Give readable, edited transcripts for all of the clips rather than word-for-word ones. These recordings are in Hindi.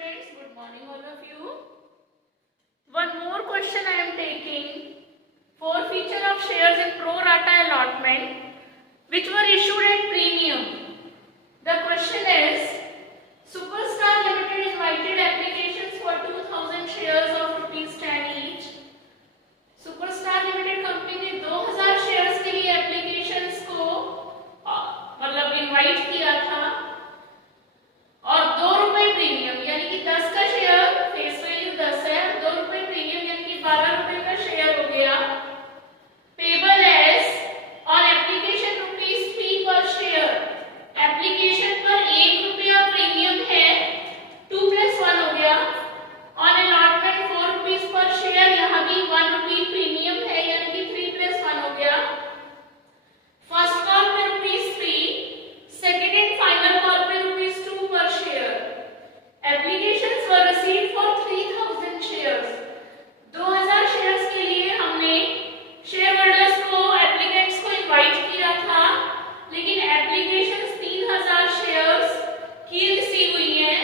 students, good morning all of you. One more question I am taking for feature of shares in pro rata allotment which were issued at premium. The question is, Superstar Limited invited applications for 2000 shares of ₹10 each. Superstar Limited company ने 2000 शेयर्स के लिए एप्लीकेशंस को मतलब इनवाइट किया था और ₹2 प्रीमियम यानी कि 10 का शेयर फेस वैल्यू 10 है, ₹2 प्रीमियम यानी कि ₹12 का शेयर हो गया। Payable as on application ₹3 per share, application पर ₹1 प्रीमियम है, 2+1 हो गया। ऑन अलॉटमेंट ₹4 पर शेयर, यहाँ भी ₹1 प्रीमियम है यानी कि 3+1 हो गया। फर्स्ट कॉल पे ₹3, सेकेंड एंड फाइनल कॉल पे ₹2 per share. Applications were received for 3000 shares. 2000 shares के लिए हमने शेयर होल्डर्स को, एप्लीकेंट्स को इनवाइट किया था, लेकिन एप्लीकेशंस 3000 शेयर्स की रिसीव हुई हैं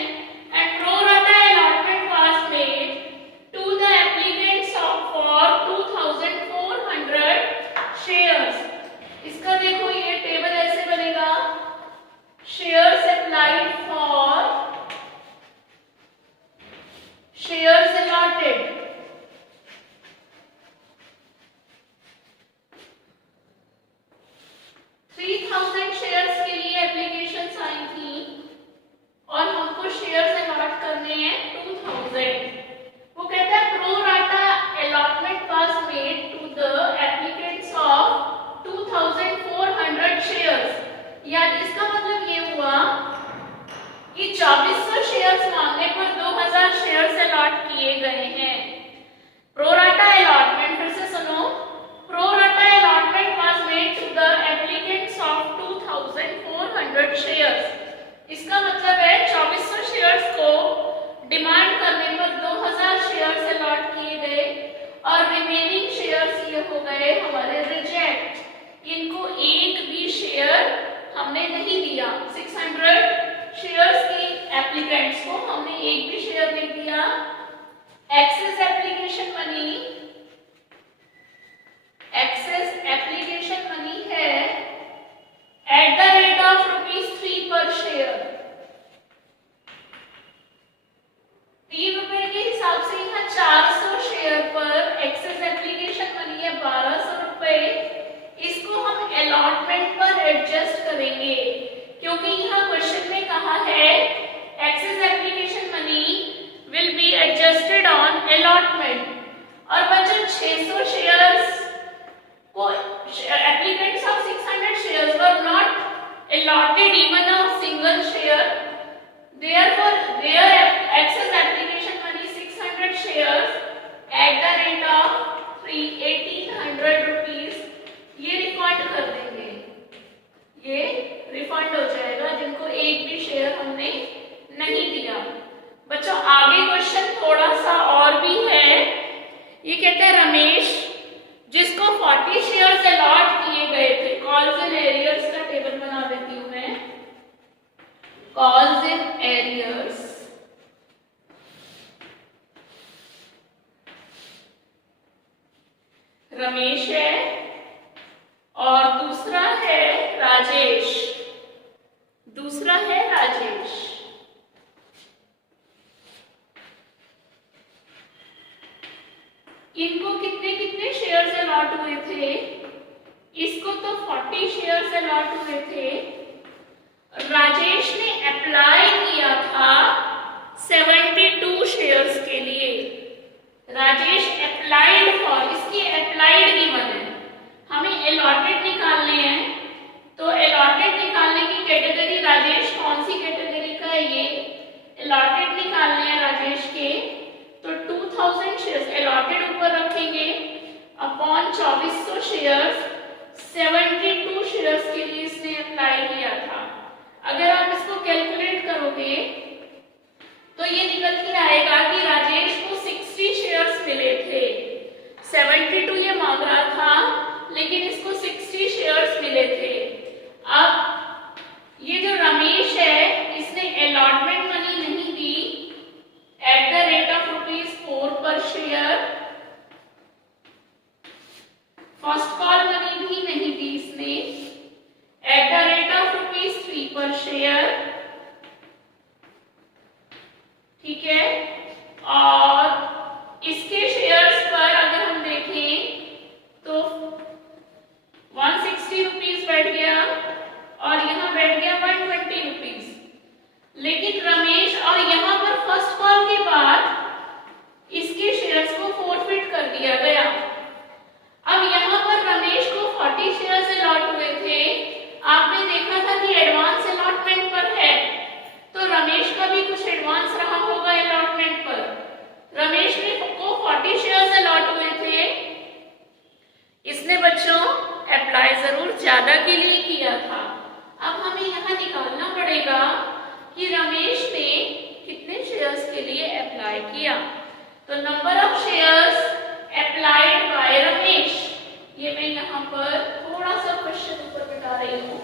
and pro rata allotment was made to the applicants for 2400 shares. इसका देखो ये टेबल ऐसे बनेगा, shares applied for shares allotted, shares के लिए एप्लीकेशंस आई थी और हमको शेयर्स अलॉट करने हैं 2000। वो कहता है pro rata allotment was made to the applicants of 2400 shares. यानी इसका मतलब ये हुआ कि 2400 शेयर्स मांगने पर 2000 शेयर्स अलॉट किए गए हैं। प्रो राटा अलॉटमेंट, फिर से सुनो, pro rata allotment was made to the applicants of 2400 shares. इसका मतलब है 2400 शेयर्स को डिमांड करने पर 2000 शेयर्स अलॉट किए गए और रिमेनिंग शेयर्स ये हो गए हमारे रिजेक्ट। इनको एक भी शेयर हमने नहीं दिया। 600 शेयर्स की एप्लीकेंट्स को हमने एक भी शेयर नहीं दिया। Excess application money, excess application money है at the rate of ₹3 per share. ₹3 के हिसाब से यहाँ 400 शेयर पर एक्सेस एप्लीकेशन मनी है ₹1200। इसको हम अलॉटमेंट पर एडजस्ट करेंगे क्योंकि यहाँ क्वेश्चन में कहा है excess application money will be adjusted on allotment. और बच्चों 600 शेयर्स को applicants of 600 shares were not allotted even a single share, therefore their excess application money 600 shares at the rate of 1800 rupees ये रिफंड कर देंगे, ये रिफंड हो जाएगा जिनको एक भी शेयर हमने नहीं दिया। बच्चों आगे क्वेश्चन थोड़ा सा और भी है। ये कहते हैं रमेश जिसको 40 शेयर्स अलॉट किए गए थे, कॉल्स इन एरियर्स का टेबल बना देती हूं मैं। कॉल्स इन एरियर्स, रमेश है और दूसरा है राजेश, दूसरा है राजेश। इनको कितने कितने शेयर्स अलॉट हुए थे? इसको तो 40 शेयर्स अलॉट हुए थे। राजेश ने अप्लाई किया था 72 शेयर्स के लिए। राजेश अप्लाइड फॉर, इसकी अप्लाइड गिवन है, हमें अलॉटेड निकालने हैं तो अलॉटेड निकालने की कैटेगरी राजेश कौन सी कैटेगरी का है, ये अलॉटेड निकालने हैं राजेश के, तो 2000 शेयर्स अलॉटेड ऊपर रखेंगे अपॉन 2400 शेयर्स, 72 शेयर्स के लिए इसने अप्लाई किया था। अगर आप इसको कैलकुलेट करोगे तो ये निकल के आएगा कि राजेश को 60 शेयर्स मिले थे। 72 ये मांग रहा था लेकिन इसको 60 शेयर्स मिले थे। अब ये जो रमेश है इसने अलॉटमेंट मनी नहीं दी पड़ेगा कि रमेश ने कितने शेयर्स के लिए अप्लाई किया। तो number of shares applied by Ramesh, ये मैं यहाँ पर थोड़ा सा क्वेश्चन ऊपर बिठा रही हूँ।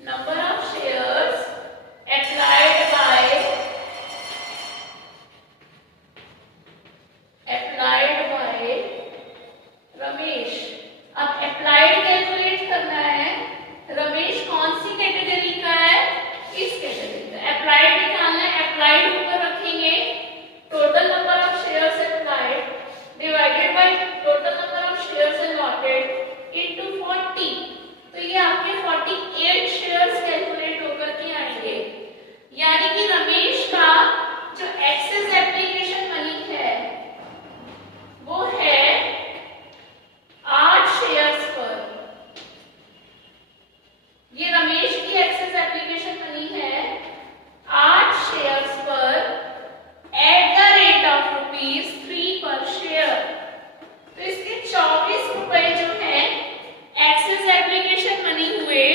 Number of shares applied by Ramesh. अब अप्लाइड कैलकुलेट करना है, रमेश कौन सी कैटेगरी का है, इस कैटेगरी का। अप्लाइड निकालना है, अप्लाइड ऊपर रखेंगे, total number of shares applied divided by total number of shares allotted into 40। तो ये आपके 48 शेयर्स कैलकुलेट होकर के आएंगे। यानी कि रमेश का जो एक्सेस एप्लीकेशन मनी है वो है 8 शेयर्स पर। ये रमेश की एक्सेस एप्लीकेशन मनी है 8 शेयर्स पर eight the rate of ₹3 per share. तो इसके 24 रुपए जो है एक्सेस एप्लीकेशन मनी हुए,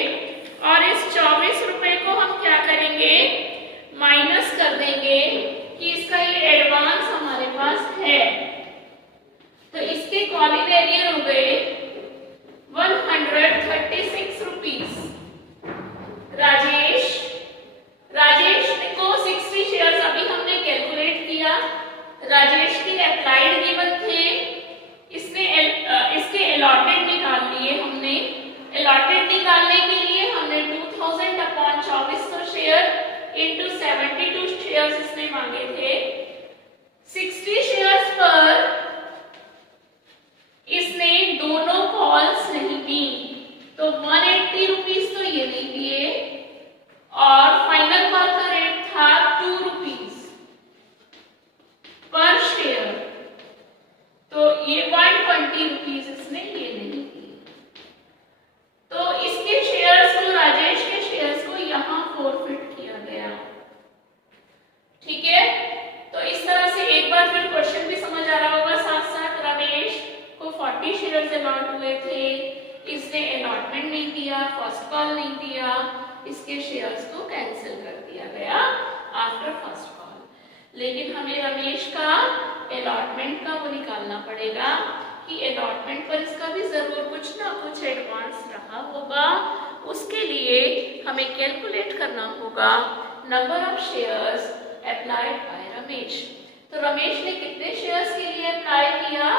और इस 24 रुपए को हम क्या करेंगे, माइनस कर देंगे कि इसका ये एडवांस हमारे पास है। तो इसके कॉलिंग एरियर हो गए 136 रुपीस। राजेश को 60 शेयर्स अभी हमने कैलकुलेट किया। राजेश के अप्लाइड गिवन थे, इसके अलॉटेड निकाल लिए हमने। अलॉटेड निकालने के लिए हमने 2000 अपॉन 2400 शेयर इनटू 72 शेयर्स इसने मांगे थे। 60 शेयर्स पर इसने दोनों कॉल्स नहीं दी, तो 180 रुपीस तो ये नहीं दिए, और फाइनल कॉल का रेट था 2 रुपीस पर शेयर, तो ये 120 रुपीस इसने ये नहीं दिए। तो इसके शेयर्स को, राजेश के शेयर्स को यहाँ फॉरफिट किया गया। ठीक है, तो इस तरह से एक बार फिर क्वेश्चन भी समझ आ रहा होगा साथ साथ। रमेश को 40 शेयर्स अलॉट हुए थे, इसने अलॉटमेंट नहीं दिया, फर्स्ट कॉल नहीं दिया, इसके शेयर्स को कैंसिल कर दिया गया आफ्टर फर्स्ट कॉल। लेकिन हमें रमेश का अलॉटमेंट का वो निकालना पड़ेगा कि अलॉटमेंट पर इसका भी जरूर कुछ ना कुछ एडवांस रहा होगा। उसके लिए हमें कैलकुलेट करना होगा number of shares applied by Ramesh. तो रमेश ने कितने शेयर्स के लिए अप्लाई किया,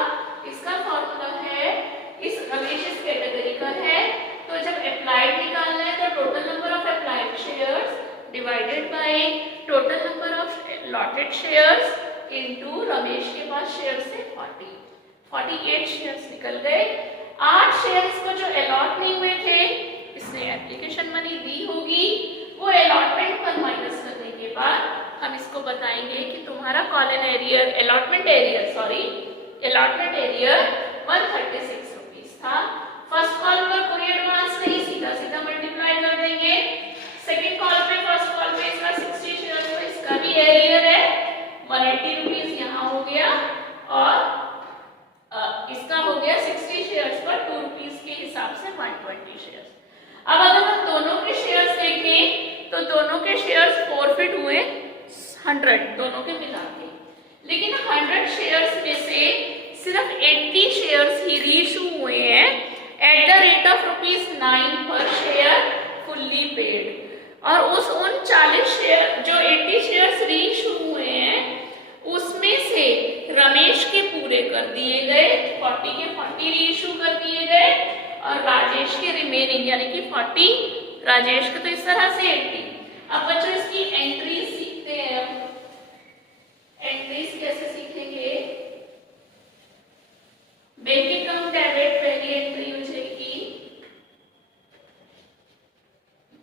इसका फॉर्मूला है, इस रमेश इस कैटेगरी का है, तो जब अप्लाइड निकालना है तो total number of applied shares divided by total number of allotted shares into Ramesh के पास शेयर्स थे 48 शेयर्स निकल गए। 8 शेयर्स को जो अलॉट नहीं हुए थे, इसने एप्लीकेशन मनी दी होगी, वो अलॉटमेंट पर माइनस करने के बाद हम इसको बताएंगे कि तुम्हारा colon arrear, allotment arrear 136 rupees था। फर्स्ट कॉल पर कोई एडवांस नहीं, सीधा सीधा मल्टीप्लाई कर देंगे। सेकंड कॉल पे, फर्स्ट कॉल पे इसका 60 शेयर्स, तो इसका भी एरियर है 180 रुपीस यहाँ हो गया, और इसका हो गया 60 शेयर्स पर 2 रुपीस के हिसाब से 120 शेयर्स। अब अगर हम दोनों के शेयर्स देखें तो दोनों के शेयर्स फॉरफिट हुए 100, दोनों के मिला के। लेकिन 100 शेयर्स में से सिर्फ 80 शेयर्स ही रीइशू हुए हैं एट द रेट ऑफ ₹9 पर शेयर फुल्ली पेड। और उन 40 शेयर जो 80 शेयर्स रीइशू हुए हैं उसमें से रमेश के पूरे कर दिए गए, 40 के 40 रीइशू कर दिए गए, और राजेश के रिमेनिंग यानी कि 40 राजेश के, तो इस तरह से 80। अब बच्चों इसकी एंट्रीज सीखते हैं। एंट्रीज कैसे सीखेंगे, बैंक अकाउंट डेबिट पहली एंट्री हो जाएगी,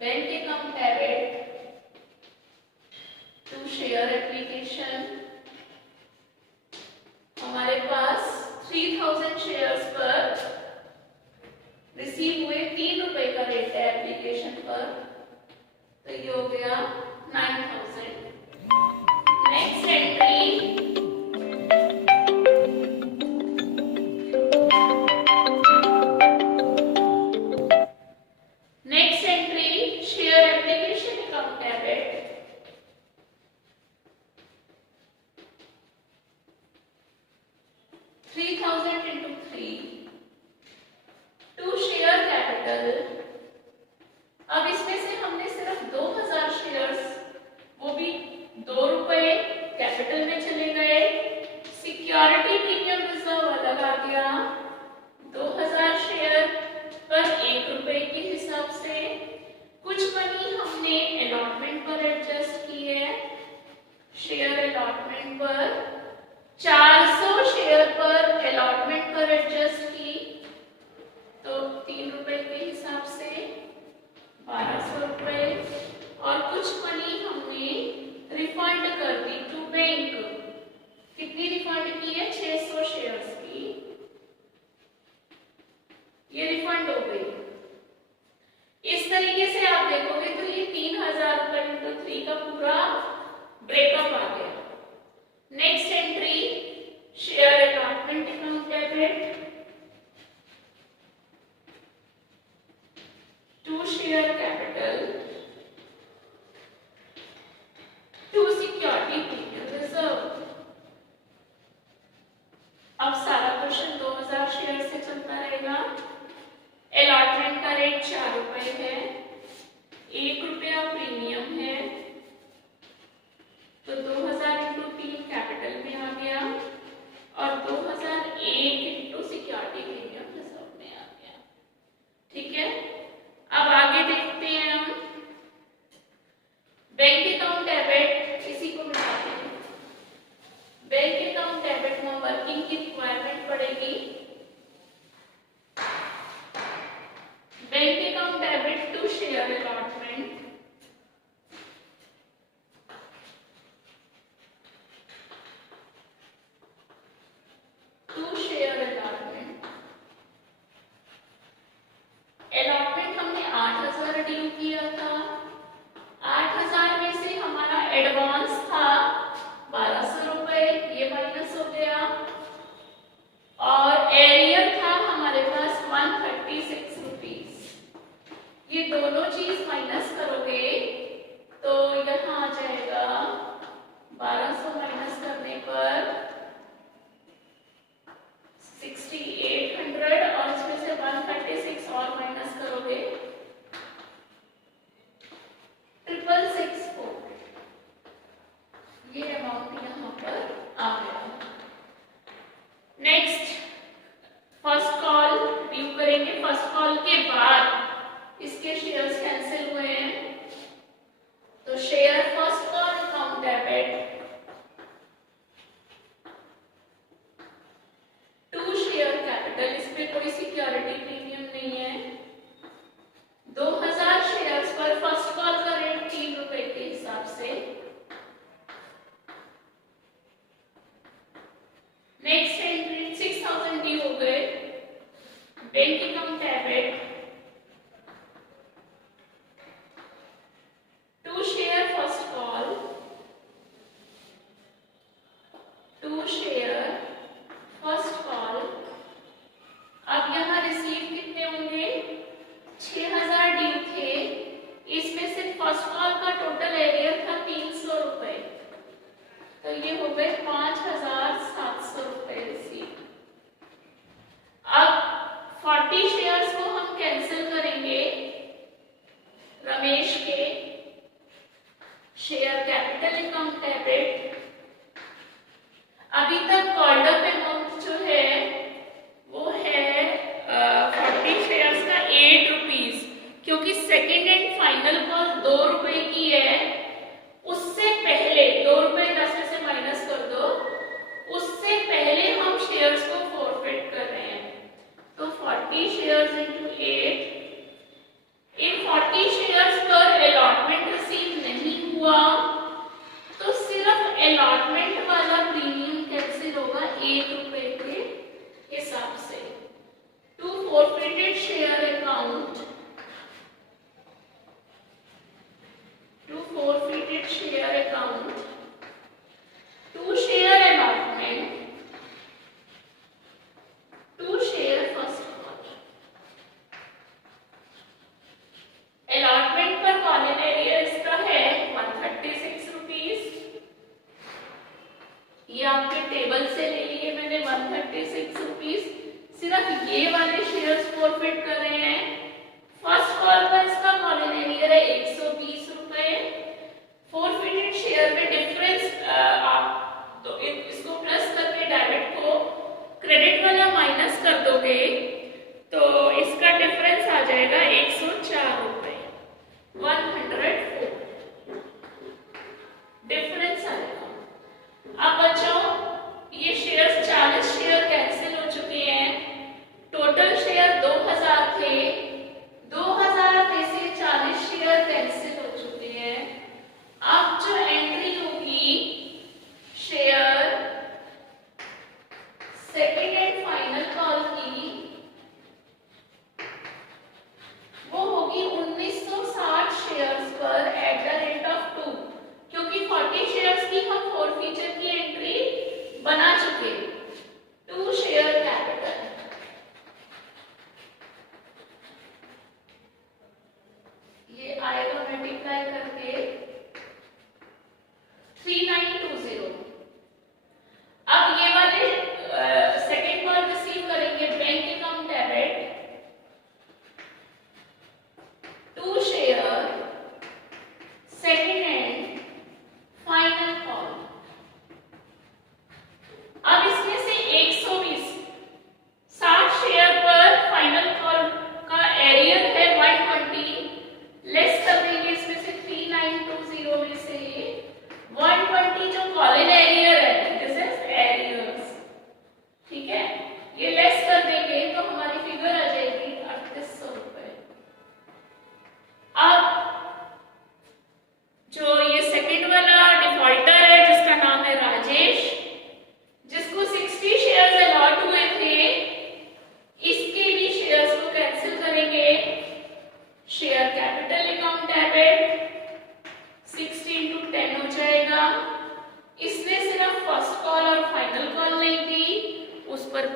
bank account debit to share application. हमारे पास 3000 शेयर्स पर रिसीव हुए 3 रुपए का रेट है एप्लीकेशन पर, तो ये हो गया 9000। Next entry, share application account debit पर 400 शेयर पर अलॉटमेंट पर एडजस्ट की, तो 3 रुपए के हिसाब से 1200 रुपए, और कुछ मनी हमने रिफंड कर दी टू बैंक। कितनी रिफंड की है? 600 शेयर्स की, ये रिफंड हो गई। इस तरीके से आप देखोगे तो ये 3000 रुपए इंटू 3 का पूरा ब्रेकअप आ गया। Next entry share allotment account debit to share capital to security premium reserve. अब सारा क्वेश्चन 2000 शेयर से चलता रहेगा। अलॉटमेंट का रेट 4 रुपए है, 1 रुपया प्रीमियम है, तो 2000 इंटू 3 कैपिटल में आ गया और 2001 इंटू सिक्योरिटी प्रीमियम रिजर्व में आ गया। ठीक है, अब आगे देखते हैं हम बैंक अकाउंट डेबिट, इसी को मिटाते हैं। बैंक अकाउंट डेबिट में वर्किंग की रिक्वायरमेंट पड़ेगी। Bank account debit to share allotment to share allotment. Allotment हमने 8000 ड्यू किया था, 8000 में से हमारा एडवांस था 1200 रुपए, ये माइनस हो गया, और एरियर था हमारे पास 136 रुपीज। ये दोनों चीज माइनस करोगे तो यहाँ आ जाएगा 1200 माइनस करने पर 6800, और इसमें से 136 और माइनस करोगे 6664। ये अमाउंट यहाँ पर आ गया। नेक्स्ट फर्स्ट कॉल ड्यू करेंगे। फर्स्ट कॉल के बाद इसके शेयर्स कैंसिल हुए हैं, तो share first call account debit to share capital, इसमें कोई सिक्योरिटी प्रीमियम नहीं है। 2000 शेयर्स पर फर्स्ट कॉल का रेट 3 रुपए के हिसाब से। नेक्स्ट एंट्री 6000 ड्यू हो गए। Bank account debit to share first call to share first call. अब यहाँ रिसीव कितने होंगे? 6000 ड्यू थे, इसमें से फर्स्ट कॉल का टोटल एरियर था 300 रुपए, तो ये हो गए 5700 रुपए रिसीव। अब 40 शेयर्स को हम कैंसिल करेंगे रमेश के शेयर कैपिटल अकाउंट डेबिट। अभी तक कॉल्ड अप अमाउंट जो है वो है 40 शेयर्स का 8 रुपीज, क्योंकि सेकेंड एंड फाइनल कॉल 2 रुपए की है। उससे पहले 2 रुपए 10 में से माइनस कर दो, उससे पहले हम शेयर्स को फॉरफिट कर रहे हैं, तो 40 शेयर्स इंटू 8, इन 40 शेयर्स पर अलॉटमेंट रिसीव नहीं हुआ, तो सिर्फ अलॉटमेंट वाला प्रीमियम कैंसिल होगा 1 रुपए के हिसाब से। To forfeited share account to forfeited share account to share allotment to share first call. Allotment पर कॉलन एरियर इसका है 136 रुपीज, ये आपके टेबल से ले लिए मैंने 136 रुपीज। सिर्फ ये वाले शेयर्स फॉरफिट कर रहे हैं। फर्स्ट कॉल पर इसका कॉलन एरियर है 120 रुपए। फॉरफिटेड शेयर में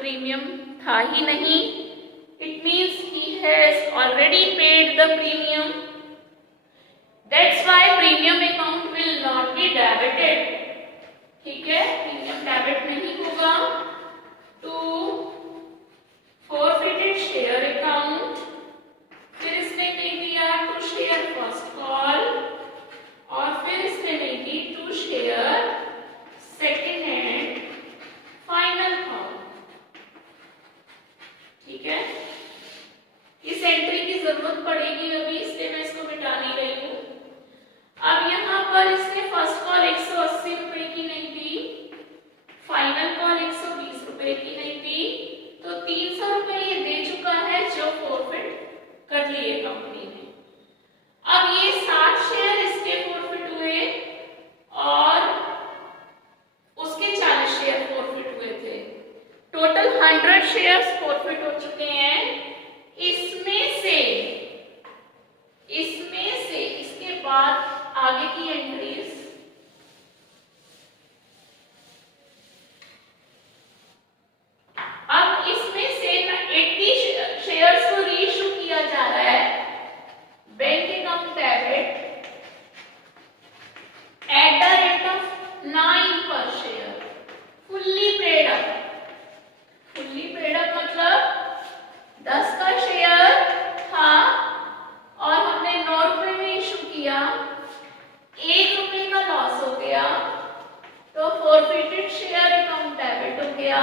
प्रीमियम था ही नहीं. It means he has already paid the premium. That's why premium account will not be debited. ठीक है, प्रीमियम डेबिट नहीं होगा. To forfeited share account. फिर इसने पे किया टू शेयर फर्स्ट कॉल और फिर इसने पे की to share second and final call. ठीक है, इस एंट्री की जरूरत पड़ेगी अभी, इसलिए मैं इसको मिटा नहीं रही हूँ. अब यहाँ पर इसने फर्स्ट कॉल 180 रुपए की नहीं दी, फाइनल कॉल 120 रुपए की नहीं दी, तो 300 रुपए ये दे चुका है जो फॉरफिट कर लिए कंपनी ने. अब ये 60 शेयर इसके फॉरफिट हुए और उसके 40 शेयर फॉरफिट हुए थे. टोटल 100 शेयर्स फॉरफिट हो चुके हैं. इसमें से इसके बाद आगे की एंट्रीज अब इसमें से 80 शेयर्स को रीइश्यू किया जा रहा है. Bank account debit eight the rate of 9 पर share. Fully paid up. Fully paid up मतलब 10 का शेयर था और हमने 9 रुपए में इशू किया, 1 रुपए का लॉस हो गया, तो फॉरफिटेड शेयर अकाउंट डेबिट हो गया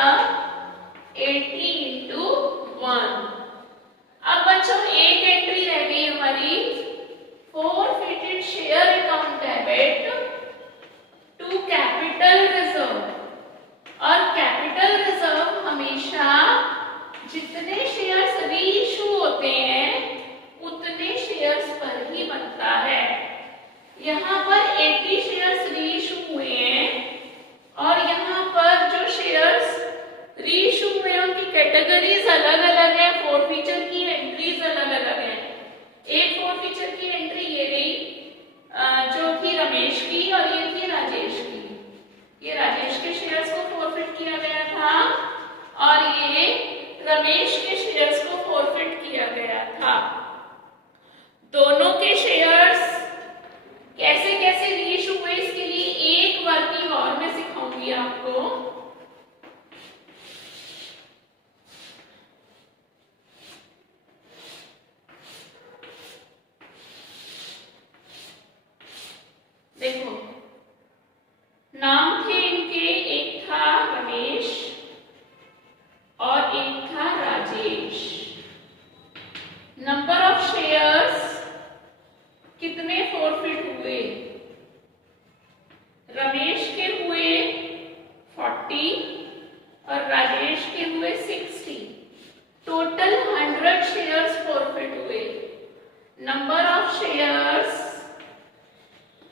80 into 1. अब बच्चों एक एंट्री रह गई हमारी, forfeited share account debit to capital reserve. और कैपिटल रिजर्व हमेशा जितने शेयर्स रीइश्यू होते हैं उतने शेयर्स पर ही बनता है. यहाँ पर 80 शेयर्स रीइश्यू हुए हैं और यहाँ पर जो शेयर्स रीइश्यू हुए उनकी कैटेगरीज अलग अलग है, फॉरफीचर की एंट्रीज अलग अलग है. एक फॉरफीचर की एंट्री ये रही जो थी रमेश की और ये थी राजेश की. ये राजेश के शेयर्स को फॉरफिट किया गया था और ये रमेश के शेयर्स को फॉरफिट किया गया था. दोनों के शेयर्स कैसे कैसे रीइश्यू हुए इसके लिए एक वर्किंग और मैं सिखाऊंगी आपको. देखो, नाम थे इनके, एक था रमेश और एक था राजेश. नंबर ऑफ शेयर्स कितने फॉरफिट हुए? रमेश के हुए 40 और राजेश के हुए 60. टोटल 100 शेयर्स फॉरफिट हुए. नंबर ऑफ शेयर्स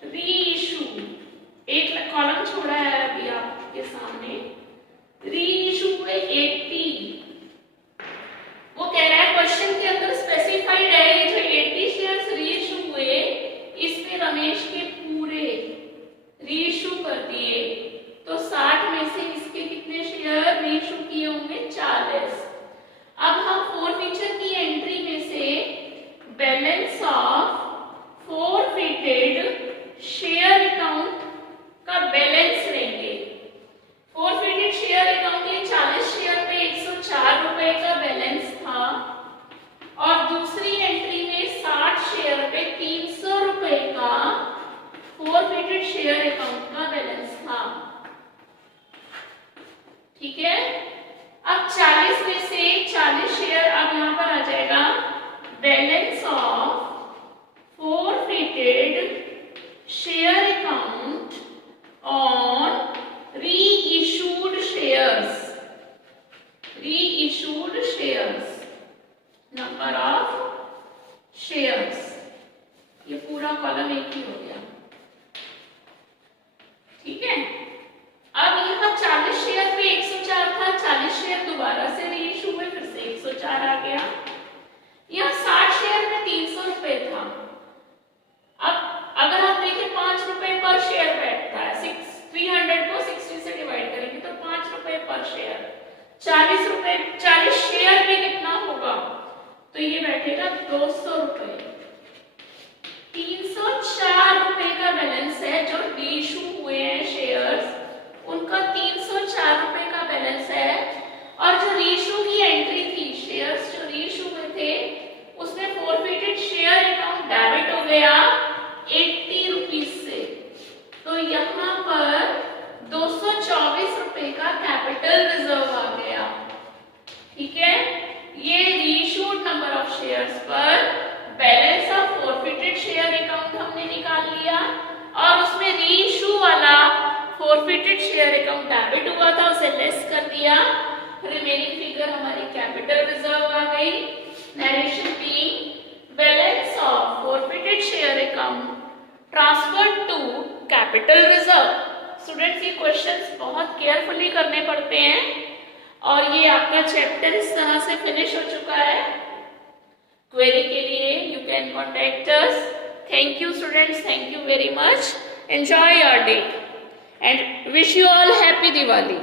रीइश्यू, एक कॉलम छोड़ा है अभी आपके सामने, रीइश्यू हुए 80. वो कह रहा है क्वेश्चन के अंदर स्पेसिफाइड है ये जो 80 शेयर्स रीइश्यू हुए इसमें रमेश के पूरे रीइश्यू कर दिए, तो 60 में से इसके कितने शेयर रीइश्यू किए होंगे? 40. अब हम फॉरफीचर की एंट्री में से balance of forfeited share account का बैलेंस लेंगे. फॉरफिटेड शेयर अकाउंट के 40 शेयर पे 104 रुपए का बैलेंस था और दूसरी एंट्री में 60 शेयर पे 300 रुपए का फॉरफिटेड शेयर अकाउंट का बैलेंस था. ठीक है, अब 40 में से 40 शेयर अब यहां पर आ जाएगा balance of forfeited share account on reissued shares. Reissued shares, number of shares, ये पूरा कॉलम एक ही हो गया. ठीक है, अब यहाँ 40 शेयर पे 104 था, 40 शेयर दोबारा से रीइश्यू हुए, फिर से 104 आ गया. यहाँ 60 शेयर में 300 रुपए था. अब अगर आप देखें 5 40 शेयर में कितना होगा? तो ये बैठेगा 200 रुपए। 304 रुपए का बैलेंस है जो रीइशू हुए हैं शेयर्स, उनका 304 रुपए का बैलेंस है। और जो रीइशू की एंट्री थी, शेयर्स जो रीइशू हुए थे उसमें फॉरफिटेड शेयर अकाउंट डेबिट हो गया 80 रुपीज से। तो यहाँ पर 224 रुपए का कैपिटल रिजर्व आ गया। ठीक है, ये रीइशूड नंबर ऑफ शेयर्स पर balance of forfeited share account हमने निकाल लिया और उसमें रीइशू वाला फॉरफिटेड शेयर अकाउंट डेबिट हुआ था, उसे लेस कर दिया। रिमेनिंग फिगर हमारी कैपिटल रिजर्व आ गई। Narration being balance of forfeited share account transferred to capital reserve. Students, ये क्वेश्चंस बहुत केयरफुली करने पड़ते हैं और ये आपका चैप्टर इस तरह से फिनिश हो चुका है। क्वेरी के लिए you can contact us. Thank you students, thank you very much. Enjoy your day and wish you all happy Diwali.